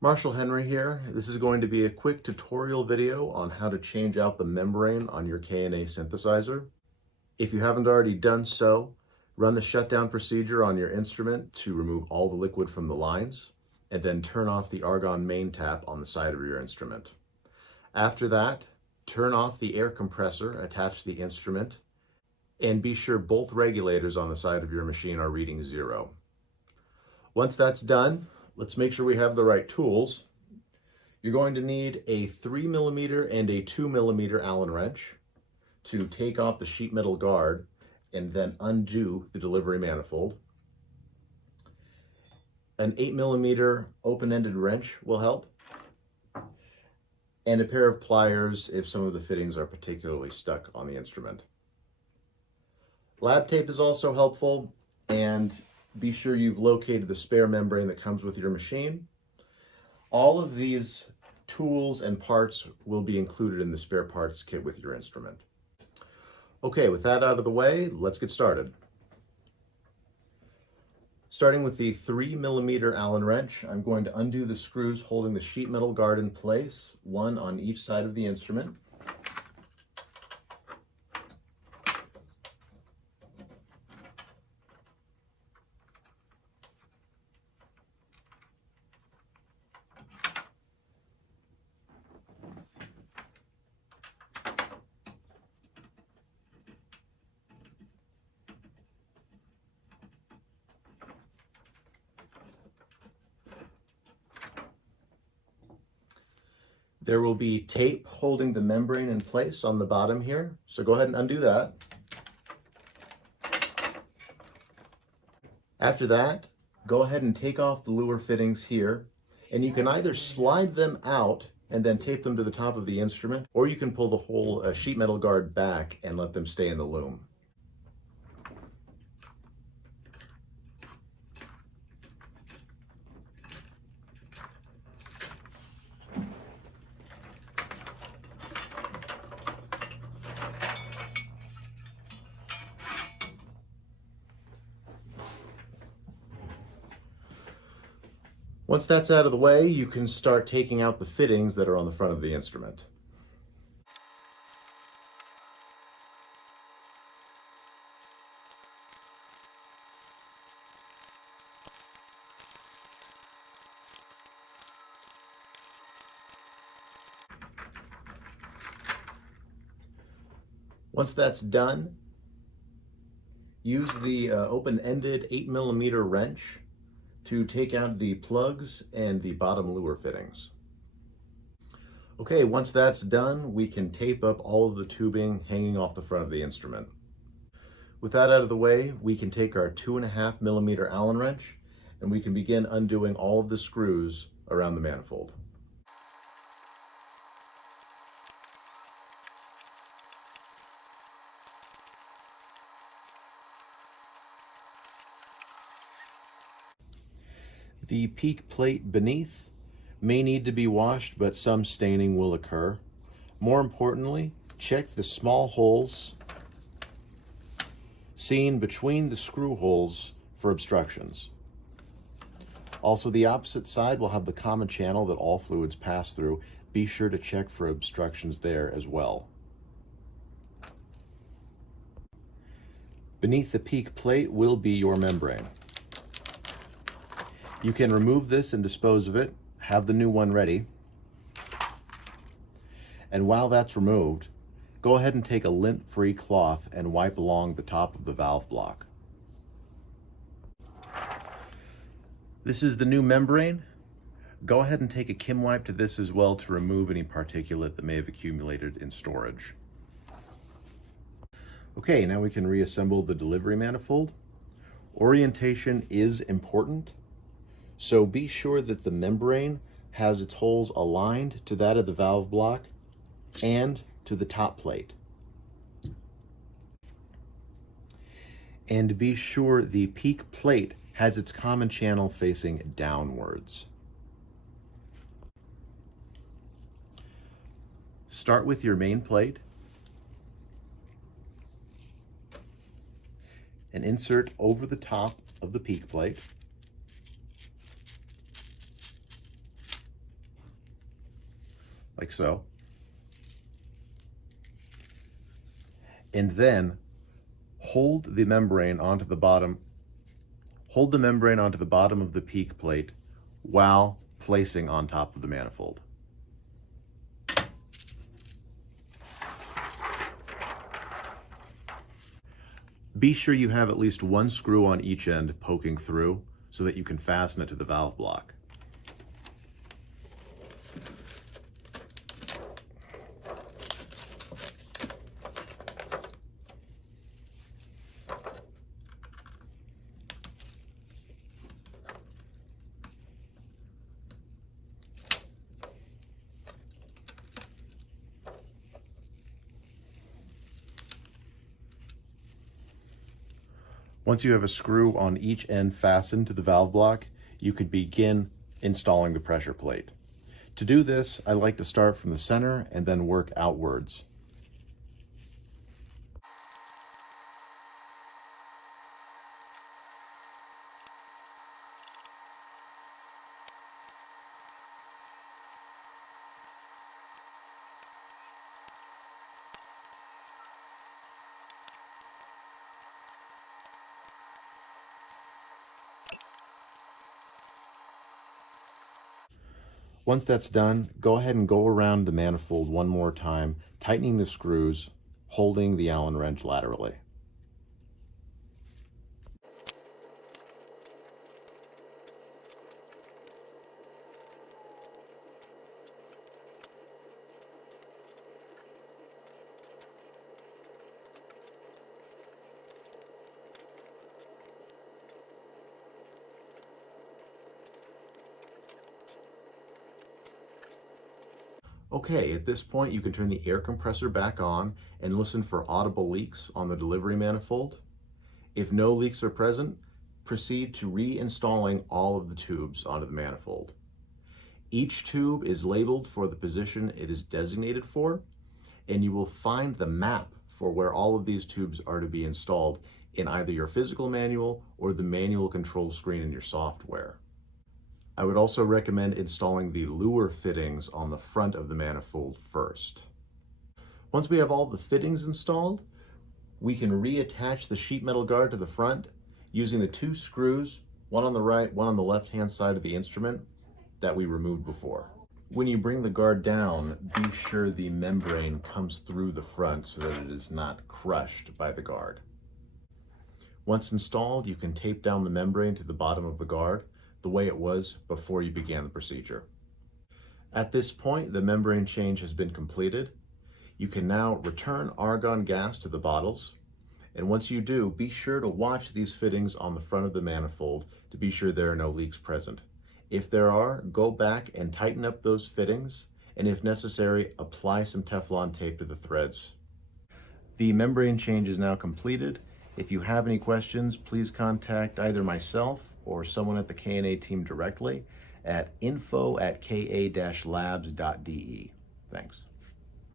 Marshall Henry here. This is going to be a quick tutorial video on how to change out the membrane on your K&A synthesizer. If you haven't already done so, run the shutdown procedure on your instrument to remove all the liquid from the lines, and then turn off the argon main tap on the side of your instrument. After that, turn off the air compressor attached to the instrument, and be sure both regulators on the side of your machine are reading 0. Once that's done, let's make sure we have the right tools. You're going to need a 3mm and a 2mm Allen wrench to take off the sheet metal guard and then undo the delivery manifold. An 8mm open-ended wrench will help, and a pair of pliers if some of the fittings are particularly stuck on the instrument. Lab tape is also helpful, and be sure you've located the spare membrane that comes with your machine. All of these tools and parts will be included in the spare parts kit with your instrument. Okay, with that out of the way, let's get started. Starting with the 3mm Allen wrench, I'm going to undo the screws holding the sheet metal guard in place, one on each side of the instrument. There will be tape holding the membrane in place on the bottom here, so go ahead and undo that. After that, go ahead and take off the lure fittings here, and you can either slide them out and then tape them to the top of the instrument, or you can pull the whole sheet metal guard back and let them stay in the loom. Once that's out of the way, you can start taking out the fittings that are on the front of the instrument. Once that's done, use the open-ended 8mm wrench to take out the plugs and the bottom lure fittings. Okay, once that's done, we can tape up all of the tubing hanging off the front of the instrument. With that out of the way, we can take our 2.5mm Allen wrench and we can begin undoing all of the screws around the manifold. The peak plate beneath may need to be washed, but some staining will occur. More importantly, check the small holes seen between the screw holes for obstructions. Also, the opposite side will have the common channel that all fluids pass through. Be sure to check for obstructions there as well. Beneath the peak plate will be your membrane. You can remove this and dispose of it, have the new one ready. And while that's removed, go ahead and take a lint-free cloth and wipe along the top of the valve block. This is the new membrane. Go ahead and take a Kim wipe to this as well to remove any particulate that may have accumulated in storage. Okay, now we can reassemble the delivery manifold. Orientation is important, so be sure that the membrane has its holes aligned to that of the valve block and to the top plate. And be sure the peak plate has its common channel facing downwards. Start with your main plate and insert over the top of the peak plate. like so. And then hold the membrane onto the bottom of the peak plate while placing on top of the manifold. Be sure you have at least one screw on each end poking through so that you can fasten it to the valve block. Once you have a screw on each end fastened to the valve block, you could begin installing the pressure plate. To do this, I like to start from the center and then work outwards. Once that's done, go ahead and go around the manifold one more time, tightening the screws, holding the Allen wrench laterally. Okay, at this point you can turn the air compressor back on and listen for audible leaks on the delivery manifold. If no leaks are present, proceed to reinstalling all of the tubes onto the manifold. Each tube is labeled for the position it is designated for, and you will find the map for where all of these tubes are to be installed in either your physical manual or the manual control screen in your software. I would also recommend installing the lure fittings on the front of the manifold first. Once we have all the fittings installed, we can reattach the sheet metal guard to the front using the two screws, one on the right, one on the left-hand side of the instrument that we removed before. When you bring the guard down, be sure the membrane comes through the front so that it is not crushed by the guard. Once installed, you can tape down the membrane to the bottom of the guard the way it was before you began the procedure. At this point, the membrane change has been completed. You can now return argon gas to the bottles, and once you do, be sure to watch these fittings on the front of the manifold to be sure there are no leaks present. If there are, go back and tighten up those fittings, and if necessary, apply some Teflon tape to the threads. The membrane change is now completed. If you have any questions, please contact either myself or someone at the K&A team directly at info@ka-labs.de. Thanks.